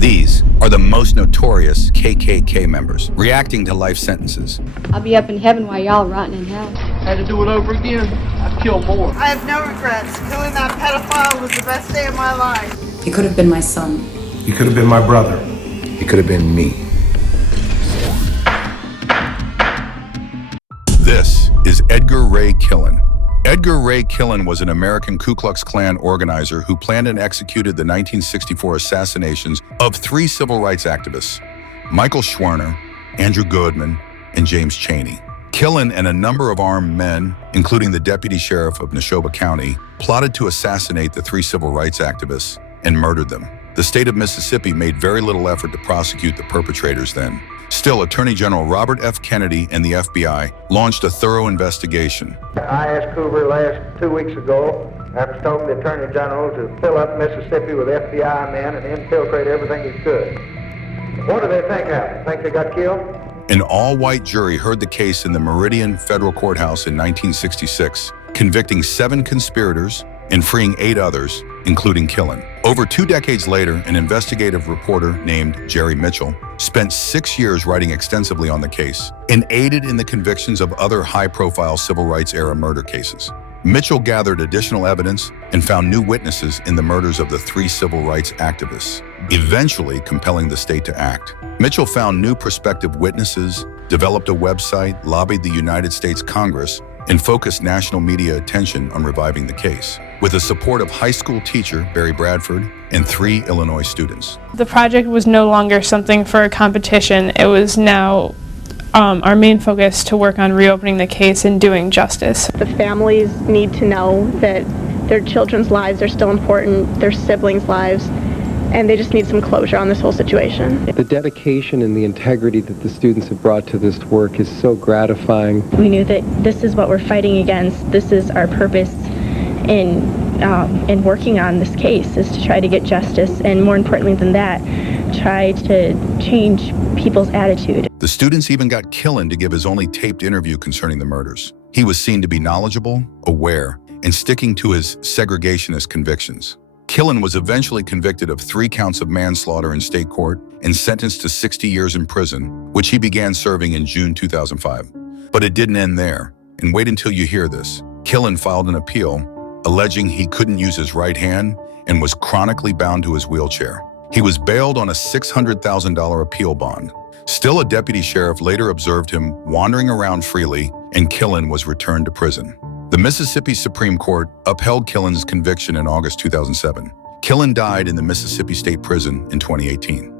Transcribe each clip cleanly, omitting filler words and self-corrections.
These are the most notorious KKK members reacting to life sentences. I'll be up in heaven while y'all rotting in hell. Had to do it over again, I'd kill more. I have no regrets. Killing that pedophile was the best day of my life. He could have been my son. He could have been my brother. He could have been me. This is Edgar Ray Killan. Edgar Ray Killan was an American Ku Klux Klan organizer who planned and executed the 1964 assassinations of 3 civil rights activists, Michael Schwerner, Andrew Goodman, and James Chaney. Killan and a number of armed men, including the deputy sheriff of Neshoba County, plotted to assassinate the 3 civil rights activists and murdered them. The state of Mississippi made very little effort to prosecute the perpetrators then. Still, Attorney General Robert F. Kennedy and the FBI launched a thorough investigation. I asked Hoover last 2 weeks ago, after talking to the Attorney General, to fill up Mississippi with FBI men and infiltrate everything he could. What do they think happened? Think they got killed? An all-white jury heard the case in the Meridian Federal Courthouse in 1966, convicting 7 conspirators and freeing 8 others, including Killan. Over 2 decades later, an investigative reporter named Jerry Mitchell spent 6 years writing extensively on the case and aided in the convictions of other high-profile civil rights-era murder cases. Mitchell gathered additional evidence and found new witnesses in the murders of the 3 civil rights activists, eventually compelling the state to act. Mitchell found new prospective witnesses, developed a website, lobbied the United States Congress, and focused national media attention on reviving the case, with the support of high school teacher Barry Bradford and 3 Illinois students. The project was no longer something for a competition. It was now our main focus to work on reopening the case and doing justice. The families need to know that their children's lives are still important, their siblings' lives, and they just need some closure on this whole situation. The dedication and the integrity that the students have brought to this work is so gratifying. We knew that this is what we're fighting against. This is our purpose in working on this case, is to try to get justice, and more importantly than that, try to change people's attitude. The students even got Killan to give his only taped interview concerning the murders. He was seen to be knowledgeable, aware, and sticking to his segregationist convictions. Killan was eventually convicted of 3 counts of manslaughter in state court and sentenced to 60 years in prison, which he began serving in June 2005. But it didn't end there, and wait until you hear this. Killan filed an appeal, alleging he couldn't use his right hand and was chronically bound to his wheelchair. He was bailed on a $600,000 appeal bond. Still, a deputy sheriff later observed him wandering around freely, and Killan was returned to prison. The Mississippi Supreme Court upheld Killan's conviction in August 2007. Killan died in the Mississippi State Prison in 2018.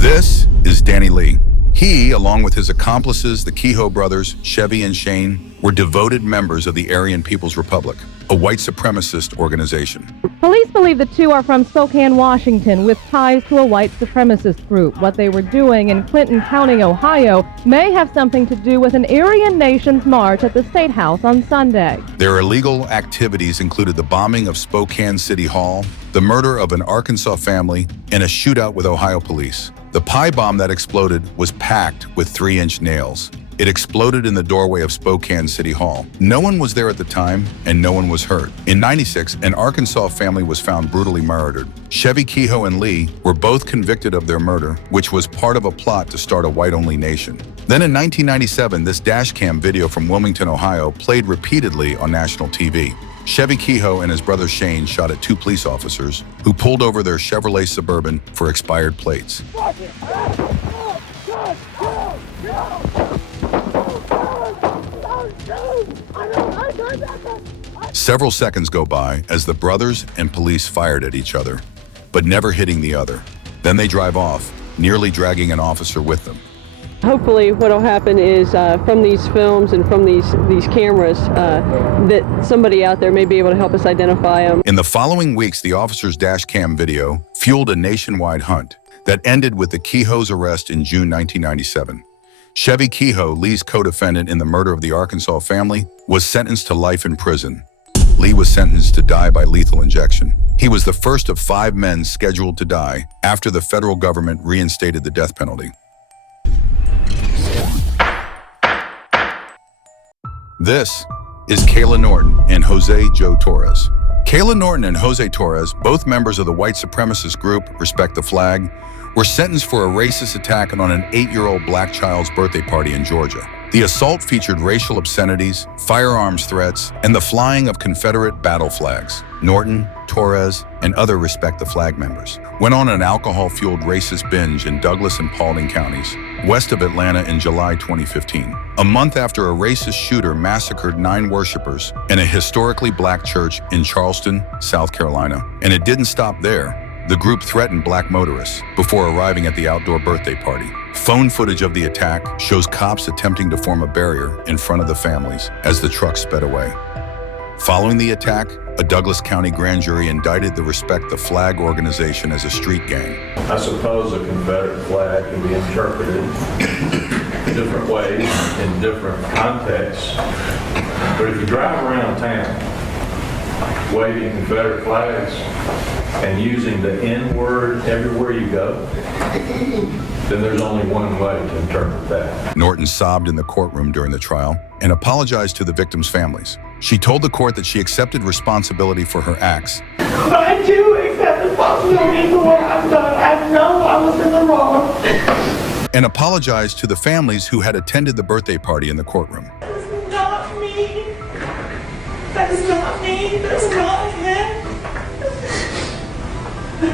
This is Danny Lee. He, along with his accomplices, the Kehoe brothers, Chevy and Shane, were devoted members of the Aryan People's Republic, a white supremacist organization. Police believe the 2 are from Spokane, Washington, with ties to a white supremacist group. What they were doing in Clinton County, Ohio, may have something to do with an Aryan Nations march at the State House on Sunday. Their illegal activities included the bombing of Spokane City Hall, the murder of an Arkansas family, and a shootout with Ohio police. The pie bomb that exploded was packed with 3-inch nails. It exploded in the doorway of Spokane City Hall. No one was there at the time, and no one was hurt. In '96, an Arkansas family was found brutally murdered. Chevy Kehoe and Lee were both convicted of their murder, which was part of a plot to start a white-only nation. Then in 1997, this dashcam video from Wilmington, Ohio, played repeatedly on national TV. Chevy Kehoe and his brother Shane shot at 2 police officers who pulled over their Chevrolet Suburban for expired plates. Several seconds go by as the brothers and police fired at each other, but never hitting the other. Then they drive off, nearly dragging an officer with them. Hopefully what will happen is from these films and from these cameras that somebody out there may be able to help us identify them. In the following weeks, the officer's dash cam video fueled a nationwide hunt that ended with the Kehoe's arrest in June 1997. Chevy Kehoe, Lee's co-defendant in the murder of the Arkansas family, was sentenced to life in prison. Lee was sentenced to die by lethal injection. He was the first of 5 men scheduled to die after the federal government reinstated the death penalty. This is Kayla Norton and Jose Joe Torres. Kayla Norton and Jose Torres, both members of the white supremacist group Respect the Flag, were sentenced for a racist attack on an 8-year-old black child's birthday party in Georgia. The assault featured racial obscenities, firearms threats, and the flying of Confederate battle flags. Norton, Torres, and other Respect the Flag members went on an alcohol-fueled racist binge in Douglas and Paulding counties, west of Atlanta in July 2015, a month after a racist shooter massacred 9 worshipers in a historically black church in Charleston, South Carolina. And it didn't stop there. The group threatened black motorists before arriving at the outdoor birthday party. Phone footage of the attack shows cops attempting to form a barrier in front of the families as the truck sped away. Following the attack, a Douglas County grand jury indicted the Respect the Flag organization as a street gang. I suppose a Confederate flag can be interpreted different ways in different contexts, but if you drive around town waving Confederate flags and using the N-word everywhere you go, then there's only one way to interpret that. Norton sobbed in the courtroom during the trial and apologized to the victims' families. She told the court that she accepted responsibility for her acts. I do accept responsibility for what I've done. I know I was in the wrong. And apologized to the families who had attended the birthday party in the courtroom. That's not me. That is not me. That's not him.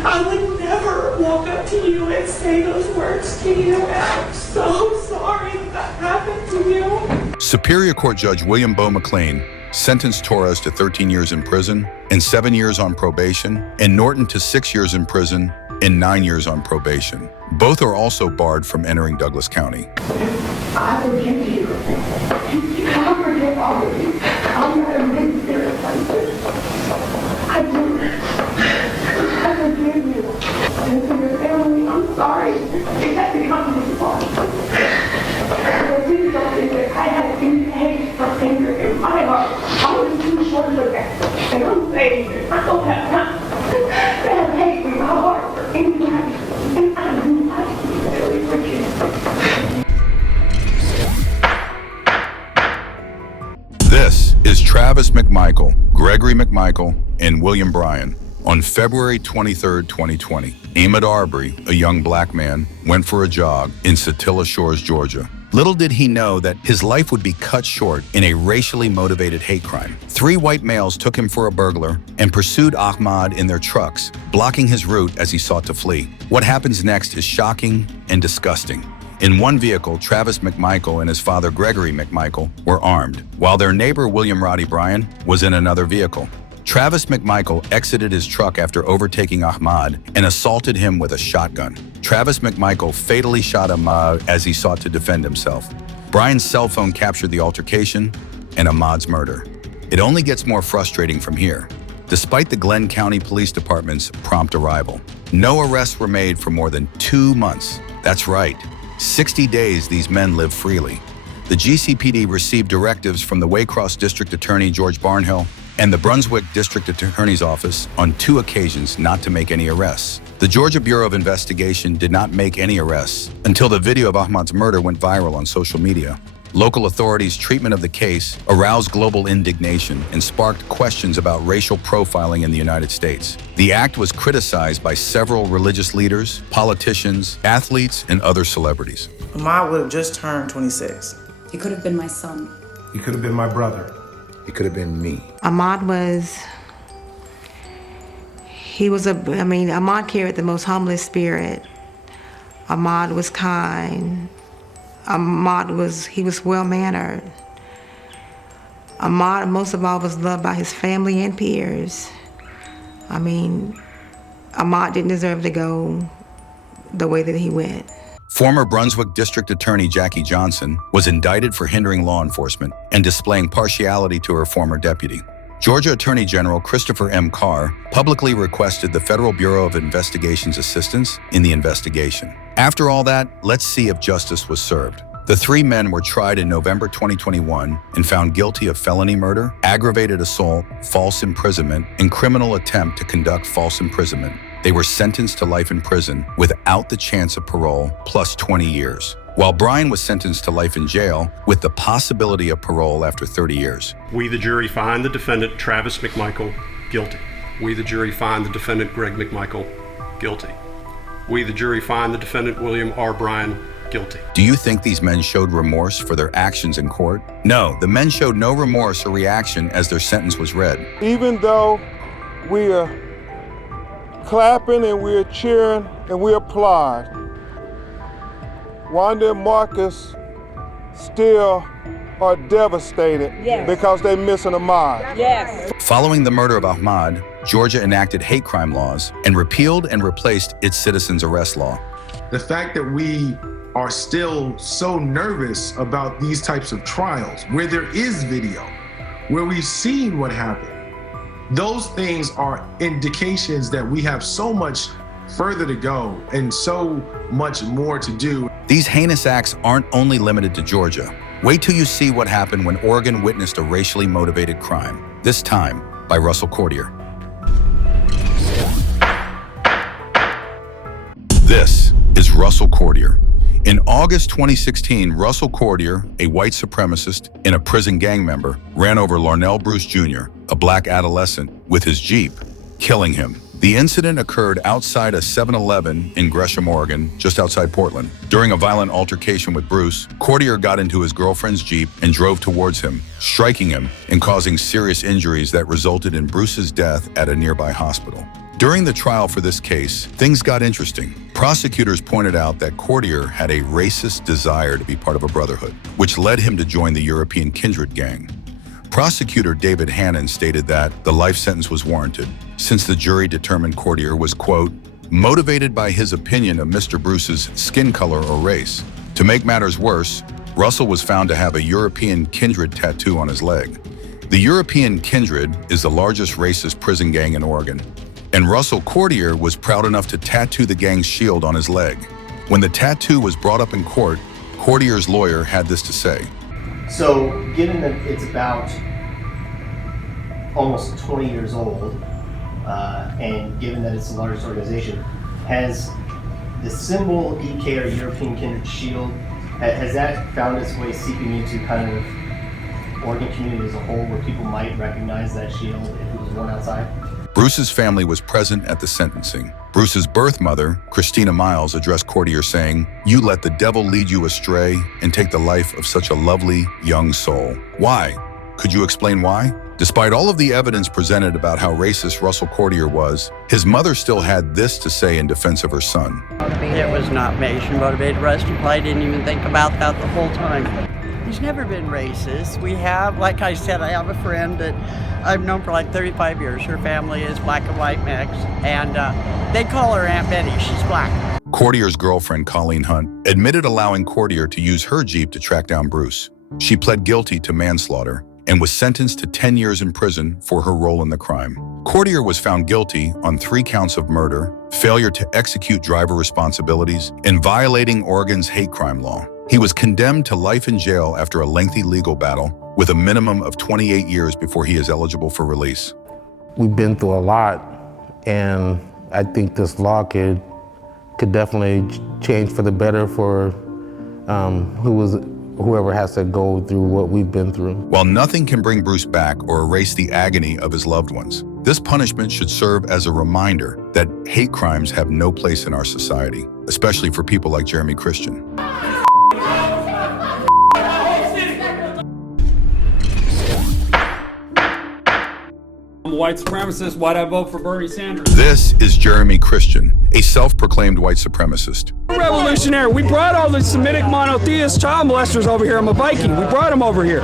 I would never walk up to you and say those words to you, and I'm so sorry that happened to you. Superior Court Judge William Bo McLean sentenced Torres to 13 years in prison and 7 years on probation, and Norton to 6 years in prison and 9 years on probation. Both are also barred from entering Douglas County. I forgive you. I forgive all of you. I'm not a big spirit like this. I do. I forgive you. And to your family, I'm sorry. It had to come this far. But please don't think that I had any hate or anger in my heart. I was too short for that. And I'm saying that I don't have time to have hate in my heart for anybody. And I do not really forgive. This is Travis McMichael, Gregory McMichael, and William Bryan. On February 23, 2020, Ahmaud Arbery, a young black man, went for a jog in Satilla Shores, Georgia. Little did he know that his life would be cut short in a racially motivated hate crime. 3 white males took him for a burglar and pursued Ahmaud in their trucks, blocking his route as he sought to flee. What happens next is shocking and disgusting. In one vehicle, Travis McMichael and his father Gregory McMichael were armed, while their neighbor William Roddy Bryan was in another vehicle. Travis McMichael exited his truck after overtaking Ahmaud and assaulted him with a shotgun. Travis McMichael fatally shot Ahmaud as he sought to defend himself. Bryan's cell phone captured the altercation and Ahmaud's murder. It only gets more frustrating from here. Despite the Glenn County Police Department's prompt arrival, no arrests were made for more than 2 months. That's right, 60 days these men lived freely. The GCPD received directives from the Waycross District Attorney George Barnhill and the Brunswick District Attorney's Office on 2 occasions not to make any arrests. The Georgia Bureau of Investigation did not make any arrests until the video of Ahmaud's murder went viral on social media. Local authorities' treatment of the case aroused global indignation and sparked questions about racial profiling in the United States. The act was criticized by several religious leaders, politicians, athletes, and other celebrities. Ahmaud would have just turned 26. He could have been my son. He could have been my brother. He could have been me. Ahmaud carried the most humblest spirit. Ahmaud was kind. He was well-mannered. Ahmaud, most of all, was loved by his family and peers. Ahmaud didn't deserve to go the way that he went. Former Brunswick District Attorney Jackie Johnson was indicted for hindering law enforcement and displaying partiality to her former deputy. Georgia Attorney General Christopher M. Carr publicly requested the Federal Bureau of Investigation's assistance in the investigation. After all that, let's see if justice was served. The 3 men were tried in November 2021 and found guilty of felony murder, aggravated assault, false imprisonment, and criminal attempt to conduct false imprisonment. They were sentenced to life in prison without the chance of parole, plus 20 years. While Bryan was sentenced to life in jail with the possibility of parole after 30 years. We, the jury, find the defendant, Travis McMichael, guilty. We, the jury, find the defendant, Greg McMichael, guilty. We, the jury, find the defendant, William R. Bryan, guilty. Do you think these men showed remorse for their actions in court? No, the men showed no remorse or reaction as their sentence was read. Even though we are clapping and we are cheering and we applaud, Wanda and Marcus still are devastated because they're missing Ahmaud. Yes. Following the murder of Ahmaud, Georgia enacted hate crime laws and repealed and replaced its citizens arrest law. The fact that we are still so nervous about these types of trials, where there is video, where we've seen what happened, those things are indications that we have so much further to go and so much more to do. These heinous acts aren't only limited to Georgia. Wait till you see what happened when Oregon witnessed a racially motivated crime, this time by Russell Cordier. This is Russell Cordier. In August 2016, Russell Cordier, a white supremacist and a prison gang member, ran over Larnell Bruce Jr., a black adolescent, with his Jeep, killing him. The incident occurred outside a 7-Eleven in Gresham, Oregon, just outside Portland. During a violent altercation with Bruce, Cordier got into his girlfriend's Jeep and drove towards him, striking him and causing serious injuries that resulted in Bruce's death at a nearby hospital. During the trial for this case, things got interesting. Prosecutors pointed out that Cordier had a racist desire to be part of a brotherhood, which led him to join the European Kindred gang. Prosecutor David Hannon stated that the life sentence was warranted, since the jury determined Cordier was, quote, motivated by his opinion of Mr. Bruce's skin color or race. To make matters worse, Russell was found to have a European Kindred tattoo on his leg. The European Kindred is the largest racist prison gang in Oregon, and Russell Cordier was proud enough to tattoo the gang's shield on his leg. When the tattoo was brought up in court, Cordier's lawyer had this to say. So, given that it's about almost 20 years old, and given that it's the largest organization, has the symbol EK or European Kindred Shield, has that found its way seeping into kind of Oregon community as a whole, where people might recognize that shield if it was worn outside? Bruce's family was present at the sentencing. Bruce's birth mother, Christina Miles, addressed Cordier saying, "You let the devil lead you astray and take the life of such a lovely young soul." Why? Could you explain why? Despite all of the evidence presented about how racist Russell Cordier was, his mother still had this to say in defense of her son. It was not racial motivated. Rusty probably didn't even think about that the whole time. He's never been racist. We have, like I said, I have a friend that I've known for like 35 years. Her family is black and white mix, and they call her Aunt Betty. She's black. Cordier's girlfriend, Colleen Hunt, admitted allowing Cordier to use her Jeep to track down Bruce. She pled guilty to manslaughter and was sentenced to 10 years in prison for her role in the crime. Cordier was found guilty on 3 counts of murder, failure to execute driver responsibilities, and violating Oregon's hate crime law. He was condemned to life in jail after a lengthy legal battle, with a minimum of 28 years before he is eligible for release. We've been through a lot, and I think this law could definitely change for the better for whoever has to go through what we've been through. While nothing can bring Bruce back or erase the agony of his loved ones, this punishment should serve as a reminder that hate crimes have no place in our society, especially for people like Jeremy Christian. I'm a white supremacist. Why'd I vote for Bernie Sanders? This is Jeremy Christian, a self-proclaimed white supremacist. Revolutionary. We brought all the Semitic monotheist child molesters over here. I'm a Viking. We brought them over here.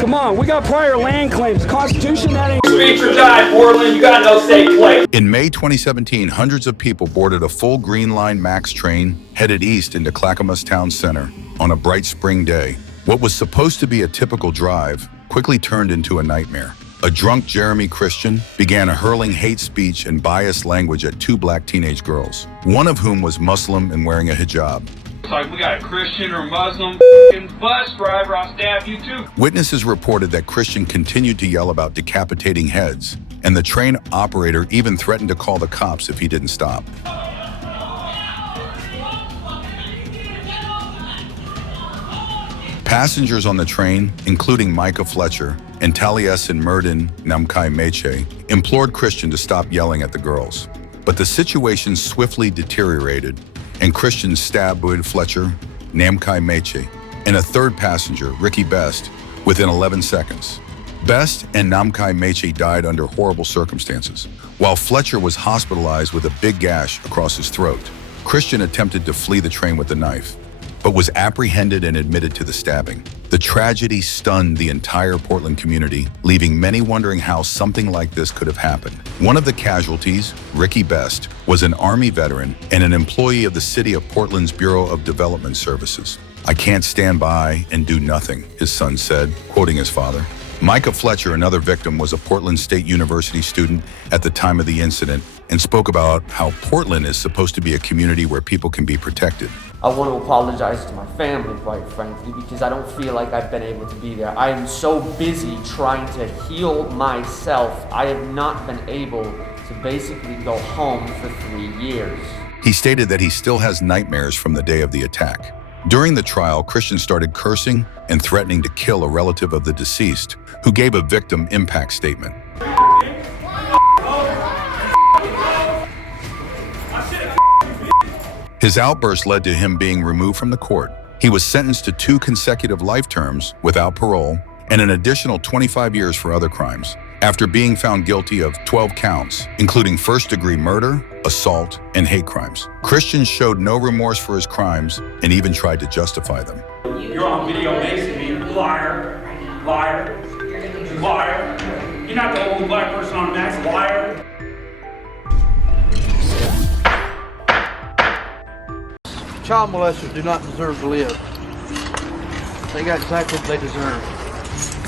Come on, we got prior land claims. Constitution, that ain't... Speech or die, Portland. You got no safe place. In May 2017, hundreds of people boarded a full Green Line Max train headed east into Clackamas Town Center on a bright spring day. What was supposed to be a typical drive quickly turned into a nightmare. A drunk Jeremy Christian began hurling hate speech and biased language at 2 black teenage girls, one of whom was Muslim and wearing a hijab. It's like we got a Christian or Muslim bus driver, I'll stab you too. Witnesses reported that Christian continued to yell about decapitating heads, and the train operator even threatened to call the cops if he didn't stop. Passengers on the train, including Micah Fletcher and Taliesin Murden Namkai Meche, implored Christian to stop yelling at the girls. But the situation swiftly deteriorated, and Christian stabbed Wood Fletcher, Namkai Meche, and a third passenger, Ricky Best, within 11 seconds. Best and Namkai Meche died under horrible circumstances, while Fletcher was hospitalized with a big gash across his throat. Christian attempted to flee the train with a knife, but was apprehended and admitted to the stabbing. The tragedy stunned the entire Portland community, leaving many wondering how something like this could have happened. One of the casualties, Ricky Best, was an Army veteran and an employee of the City of Portland's Bureau of Development Services. "I can't stand by and do nothing," his son said, quoting his father. Micah Fletcher, another victim, was a Portland State University student at the time of the incident and spoke about how Portland is supposed to be a community where people can be protected. I want to apologize to my family, quite frankly, because I don't feel like I've been able to be there. I am so busy trying to heal myself. I have not been able to basically go home for 3 years. He stated that he still has nightmares from the day of the attack. During the trial, Christian started cursing and threatening to kill a relative of the deceased, who gave a victim impact statement. His outburst led to him being removed from the court. He was sentenced to 2 consecutive life terms without parole and an additional 25 years for other crimes, after being found guilty of 12 counts, including first-degree murder, assault, and hate crimes. Christian showed no remorse for his crimes and even tried to justify them. You're on video basing me. Liar. Liar. Liar. You're not the only black person on Max. Liar. Child molesters do not deserve to live. They got exactly what they deserve.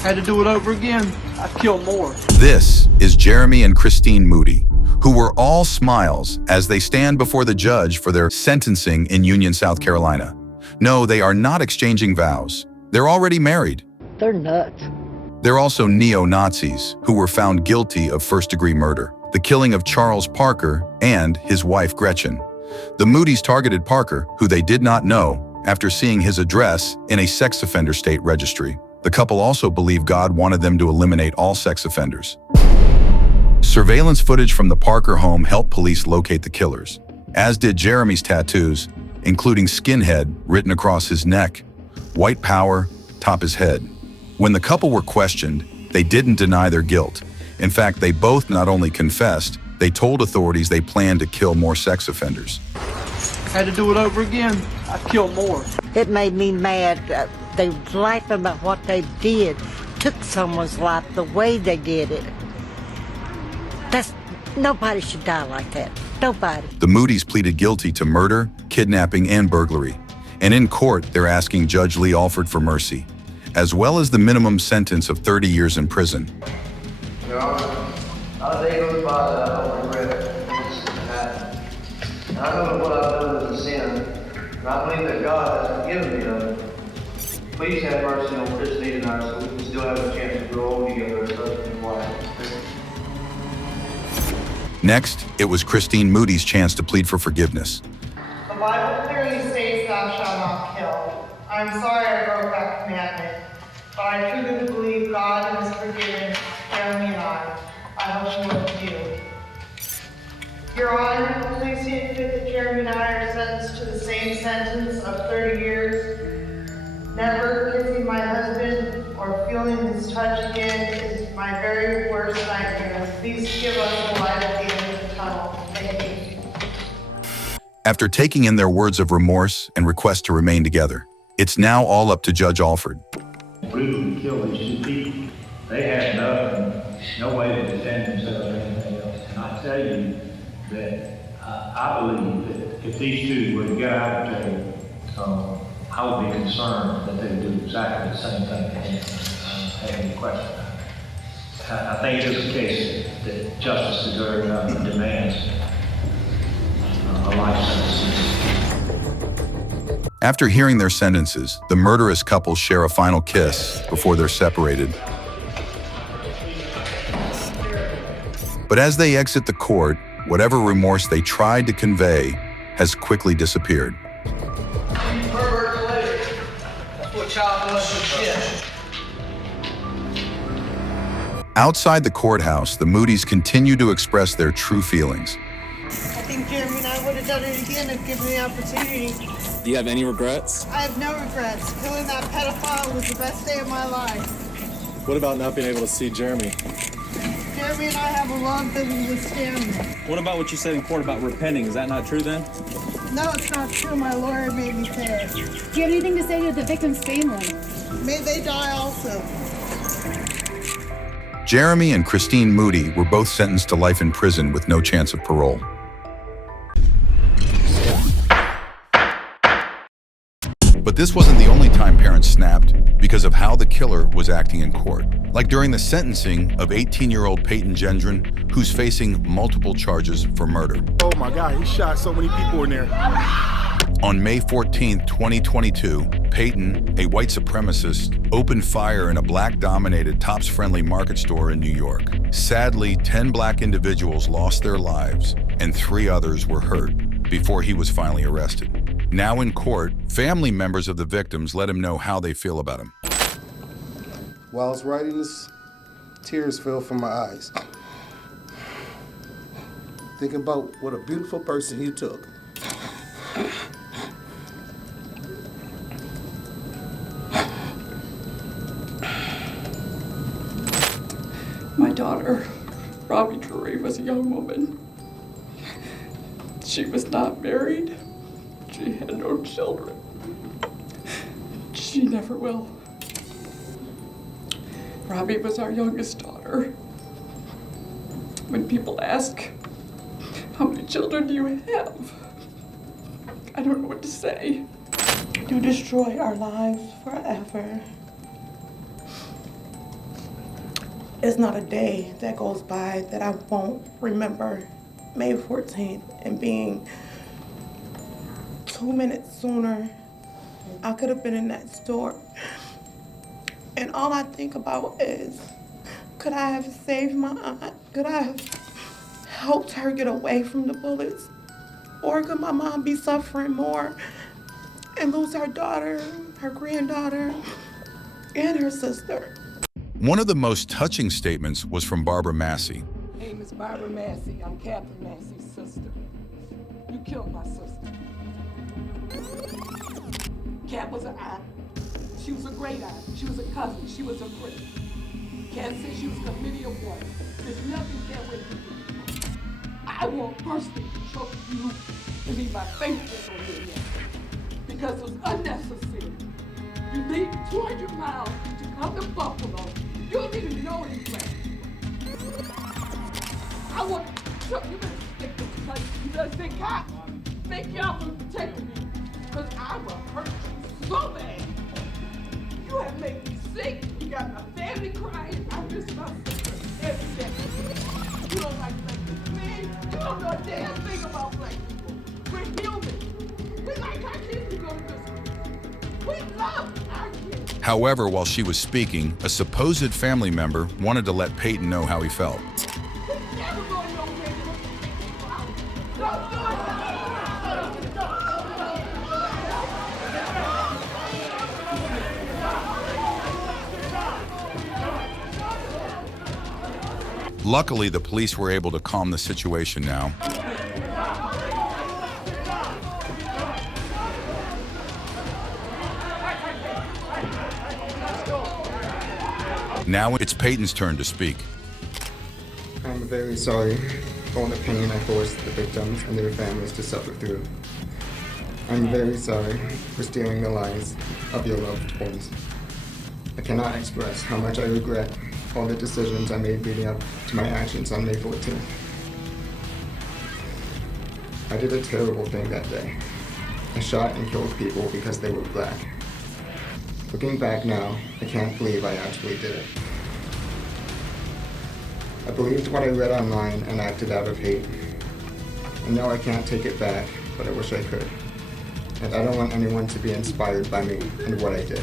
Had to do it over again, I'd kill more. This is Jeremy and Christine Moody, who were all smiles as they stand before the judge for their sentencing in Union, South Carolina. No, they are not exchanging vows. They're already married. They're nuts. They're also neo-Nazis who were found guilty of first-degree murder, the killing of Charles Parker and his wife Gretchen. The Moodys targeted Parker, who they did not know, after seeing his address in a sex offender state registry. The couple also believed God wanted them to eliminate all sex offenders. Surveillance footage from the Parker home helped police locate the killers, as did Jeremy's tattoos, including skinhead written across his neck, white power top his head. When the couple were questioned, they didn't deny their guilt. In fact, they both not only confessed, they told authorities they planned to kill more sex offenders. Had to do it over again, I'd kill more. It made me mad. They laughing about what they did. Took someone's life the way they did it. Nobody should die like that. Nobody. The Moodys pleaded guilty to murder, kidnapping, and burglary. And in court, they're asking Judge Lee Alford for mercy, as well as the minimum sentence of 30 years in prison. Your Honor, as day goes by, I don't regret it. I know that what I've done is a sin, and I believe that God has forgiven me of it. Please have mercy on Christine and I so we can still have a chance to grow old together as husband and wife. Next, it was Christine Moody's chance to plead for forgiveness. The Bible clearly states thou shalt not kill. I'm sorry I broke that commandment, but I truly believe God has forgiven Jeremy and I. I hope you will too. Your Honor, please see it fit that Jeremy and I are sentenced to the same sentence of 30 years. Never kissing my husband or feeling his touch again is my very worst nightmare. Please give us a light at the end of the tunnel. Thank you. After taking in their words of remorse and request to remain together, it's now all up to Judge Alford. Brutally killed these 2 people. They had no way to defend themselves or anything else. And I tell you that I believe that if these 2 were to get out of jail, I would be concerned that they would do exactly the same thing to him. I don't have any question. I think it is a case that justice demands a life sentence. After hearing their sentences, the murderous couple share a final kiss before they're separated. But as they exit the court, whatever remorse they tried to convey has quickly disappeared. That's what child molester shit. Outside the courthouse, the Moodys continue to express their true feelings. I think Jeremy and I would have done it again if given the opportunity. Do you have any regrets? I have no regrets. Killing that pedophile was the best day of my life. What about not being able to see Jeremy? Jeremy and I have a love that will withstand me. What about what you said in court about repenting? Is that not true then? No, it's not true. My lawyer made me say it. Do you have anything to say to the victim's family? May they die also. Jeremy and Christine Moody were both sentenced to life in prison with no chance of parole. But this wasn't the only time parents snapped because of how the killer was acting in court. Like during the sentencing of 18-year-old Payton Jenden, who's facing multiple charges for murder. Oh my God, he shot so many people in there. On May 14, 2022, Payton, a white supremacist, opened fire in a black-dominated Tops-Friendly market store in New York. Sadly, 10 black individuals lost their lives and 3 others were hurt before he was finally arrested. Now in court, family members of the victims let him know how they feel about him. While I was writing this, tears fell from my eyes. Thinking about what a beautiful person he took. My daughter, Robbie Drury, was a young woman. She was not married. She had no children. She never will. Robbie was our youngest daughter. When people ask, how many children do you have? I don't know what to say. You destroy our lives forever. It's not a day that goes by that I won't remember May 14th and being 2 minutes sooner. I could have been in that store. And all I think about is, could I have saved my aunt? Could I have helped her get away from the bullets? Or could my mom be suffering more and lose her daughter, her granddaughter, and her sister? One of the most touching statements was from Barbara Massey. My name is Barbara Massey. I'm Catherine Massey's sister. You killed my sister. Cat was an aunt. She was a great aunt. She was a cousin. She was a friend. Cat said she was a committee of one. There's nothing Cat would do. I want personally to choke you to be my favorite on your neck. Because it was unnecessary. You leave 200 miles to come to Buffalo. You don't even know any place. I want to choke you. Better stick this place. You better say, God, thank y'all for protecting me. Because I will hurt you so bad. You have made me sick. You got my family crying. I miss my sister every day. You don't like black people, man. You don't know a damn thing about black people. We're human. We like our kids to go to school. We love our kids. However, while she was speaking, a supposed family member wanted to let Payton know how he felt. Luckily, the police were able to calm the situation now. Now it's Payton's turn to speak. I'm very sorry for all the pain I forced the victims and their families to suffer through. I'm very sorry for stealing the lives of your loved ones. I cannot express how much I regret all the decisions I made leading up to my actions on May 14th. I did a terrible thing that day. I shot and killed people because they were black. Looking back now, I can't believe I actually did it. I believed what I read online and acted out of hate. I know I can't take it back, but I wish I could. And I don't want anyone to be inspired by me and what I did.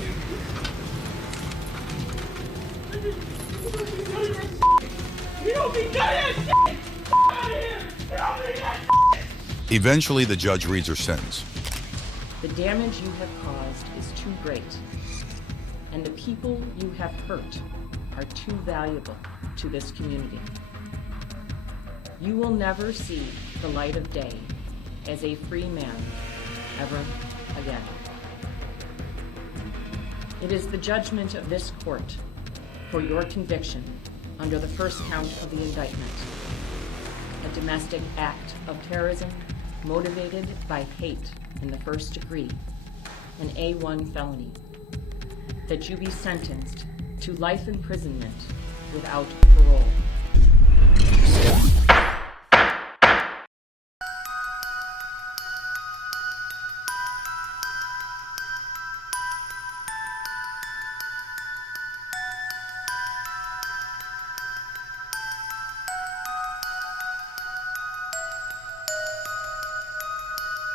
Eventually, the judge reads her sentence. The damage you have caused is too great. and the people you have hurt are too valuable to this community. You will never see the light of day as a free man ever again. It is the judgment of this court for your conviction under the first count of the indictment, a domestic act of terrorism motivated by hate in the first degree, an A1 felony, that you be sentenced to life imprisonment without parole.